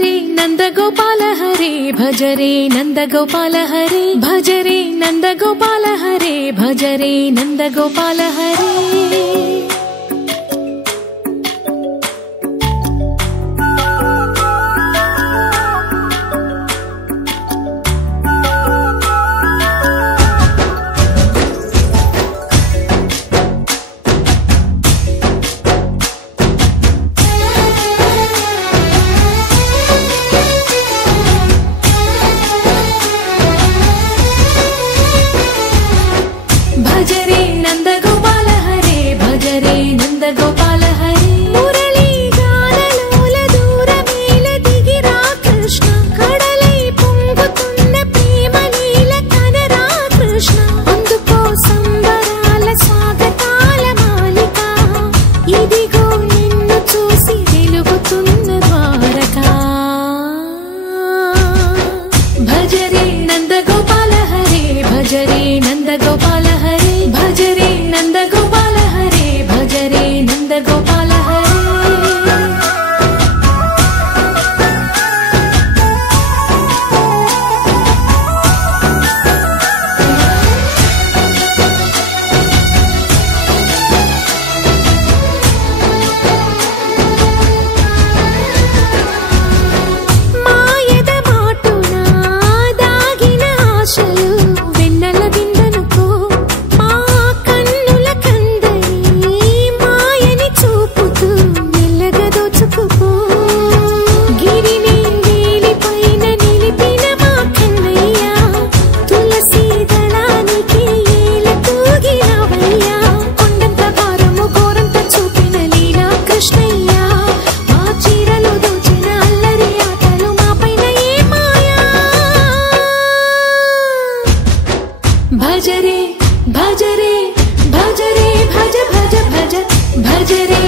భజరే నందగోపాల హరే భజరే నందగోపాల హరే భజరే నందగోపాల హరే భజరే నందగోపాల హరే భజరే నందగోపాల హరే భజరే నందగోపాల హరే మురళీ గానలోల దూరమేల దిగిరా కృష్ణ కడలై పొంగుతున్న ప్రేమ నీల కనరా కృష్ణ అందుకో సంబరాల స్వాగతాల మాలిక ఇదిగో నిన్ను చూసి వెలుగుతున్న ద్వారకా భజరే నందగోపాల హరే భజరే నందగోపాల హరే భజరే నందగోపాల హరే భజరే నందగోపాల హరే మాయద మాటున దాగిన ఆశలు వెన్నెల బిందెనుకో మా కన్నుల కందని మాయని చూపుతూ మెల్లగా దోచుకుపో గిరిని వేలిపైన నిలిపిన మా కన్నయ్య తులసి దళానికి ఏల తూగినవయ్యా కొండంత భారము గోరంత చూపిన లీలా కృష్ణయ్య మా చీరలు దోచిన అల్లరి ఆటలు మా పైన ఏ మాయా భజరే భజరే భజరే భజ భజ భజ భజరే